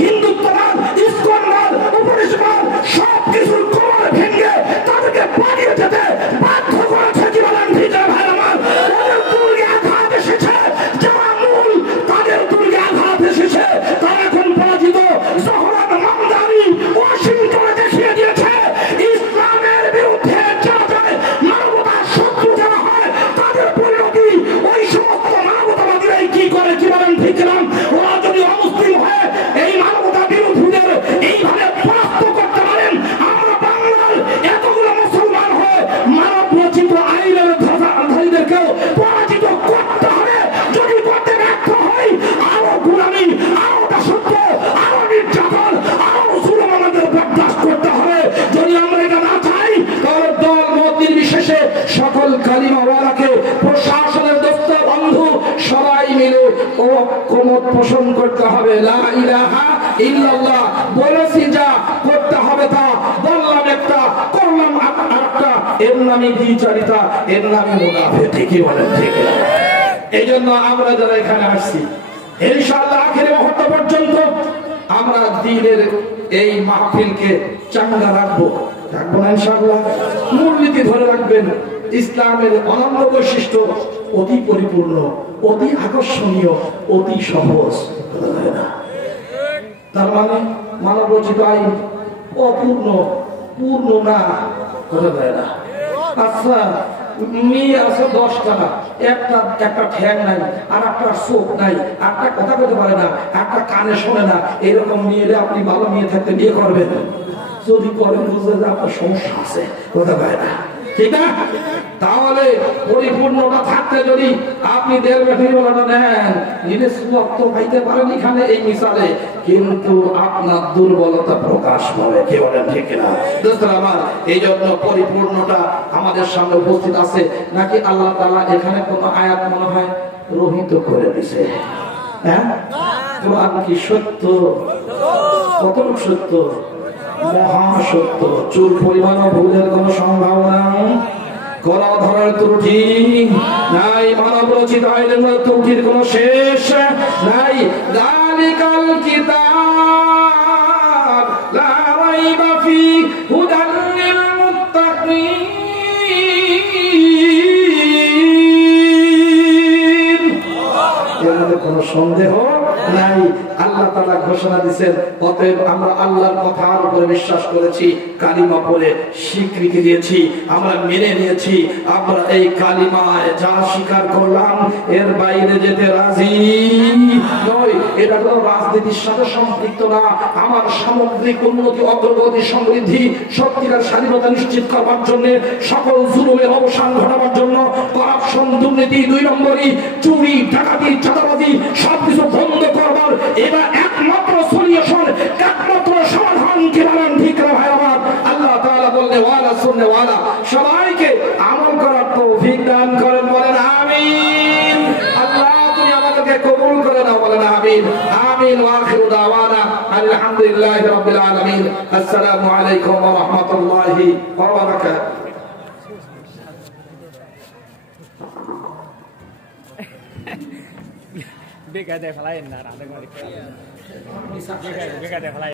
হিন্দুত্ববাদ, ইসকনবাদ, উপনিষদবাদ সবকিছুর কোমর ভেঙে তাদেরকে পালিয়ে যেতে বাধ্য করেছে। কি বলেন ঠিক ভাই আমার? ওদের দুর্গে আঘাত এসেছে, যারা মূল তাদের দুর্গে আঘাত এসেছে, তারা এখন পরাজিত। জহরান মামদানি ওয়াশিংটনে দেখিয়ে দিয়েছে ইসলামের বিরুদ্ধে যারা যায়, মানবতার শত্রু যারা হয়, তাদের পরিণতি ওই সমস্ত মানবতাবাদীরাই কি করে। কি বলেন ঠিক না? ওরা যদি অমুসলিম হয় এই মানবতা বিরোধীদের এইভাবে পরাস্ত করতে পারেন, আমরা বাংলার এতগুলো মুসলমান হয়ে মানব রচিত আইনের ধারীদেরকেও পরাজিত করতে হবে। যদি করতে ব্যর্থ হই, আরো গুলামি, আরো দাসত্ব, আরো নির্যাতন, আরো জুলুম আমাদের বরদাস্ত করতে হবে। যদি আমরা এটা না চাই, তাহলে দল মত নির্বিশেষে সকল কালিমাওয়ালাকে প্রশাসনের দপ্তর বন্ধু সবাই মিলে ঐক্যমত পোষণ করতে হবে। লা ইলাহা ইল্লাল্লাহ বলেছি যা, করতে হবে তা, বললাম একটা করলাম আরেকটা, এর নামে দ্বিচারিতা, এর নামে মুনাফিক। কি বলেন ঠিক না? এই জন্য আমরা যারা এখানে আসছি, ইনশাআল্লাহ আখেরি মুহূর্ত পর্যন্ত আমরা দ্বীনের এই মাহফিলকে চাঙ্গা রাখবো না ইনশাআল্লাহ। মূলনীতি ধরে রাখবেন। ইসলামের অনন্য বৈশিষ্ট্য অতি পরিপূর্ণ, অতি আকর্ষণীয়, অতি সহজ। তার মানে মানব রচিত আইন অপূর্ণ, পূর্ণ না, কথা যায় না। আচ্ছা, মেয়ে আছে 10টা, একটা ঠ্যাং নাই, আর একটা চোখ নাই, একটা কথা বলতে পারে না, একটা কানে শোনে না, এরকম মেয়েরে আপনি ভালো মেয়ে থাকতে বিয়ে করবেন? যদি করেন বুঝলেন যে আপনার সমস্যা আছে, কথা পায় না, ঠিক না? তাহলে পরিপূর্ণতা থাকতে যদি আপনি দেড় বেটিওয়ালাটা নেন, নিজে সুরক্ত পাইতে পারেন এখানে এই মিসালে, কিন্তু আপনার দুর্বলতা প্রকাশ পাবে। কি বলেন ঠিক না? দোস্তরা আমার, এই জন্য পরিপূর্ণতা আমাদের সামনে উপস্থিত আছে। নাকি আল্লাহ তাআলা এখানে কোন আয়াত মনে হয় রহিত করে দিছে? হ্যাঁ, কোরআন কি সত্য? কতটুকু সত্য? মহাসত্য। চুল পরিমাণ ভুলের কোন সম্ভাবনা, কোন ধরনের ত্রুটি নাই। মানব রচিত আইনের ত্রুটির কোন শেষ নাই। যালিকাল কিতাব লা রাইবা ফি হুদাল লিল মুত্তাকিন। এর মধ্যে কোন সন্দেহ নাই। আল্লাহ তাআলা ঘোষণা দিয়েছেন, অতএব আমরা আল্লাহর কথার উপরে বিশ্বাস করেছি, কালিমা পড়ে স্বীকৃতি দিয়েছি, আমরা মেনে নিয়েছি। আমরা এই কালিমায় যা স্বীকার করলাম এর বাইরে যেতে রাজি নই। এটা কোনো রাজনীতির সাথে সম্পৃক্ত না। আমার সামগ্রিক উন্নতি, অগ্রগতি, সমৃদ্ধি, সত্যিকার স্বাধীনতা নিশ্চিত করবার জন্য, সকল জুলুমের অবসান ঘটাবার জন্য, করাপশন, দুর্নীতি, 2 নম্বরই, চুরি, ডাকাতি, চাঁদাবাজি সবকিছু বন্ধ করবার এটা একমাত্র সলিউশন, একমাত্র সমাধান। কি বলেন ঠিক না ভাই আমার? আল্লাহ তাআলা বললেন ওয়ালা সুন্নাহ ওয়ালা, সবাইকে আমল করার তৌফিক দান করেন। বলেন আমিন। আল্লাহ তুমি আমাদেরকে কবুল করে নাও, বলেন আমিন। আমিন। ওয়া আখিরু দাওয়ানা আলহামদুলিল্লাহি রাব্বিল আলামিন। আসসালামু আলাইকুম ওয়া রাহমাতুল্লাহি ওয়া বারাকাতুহু। Bega de falain na, ada kali. Bega de falain.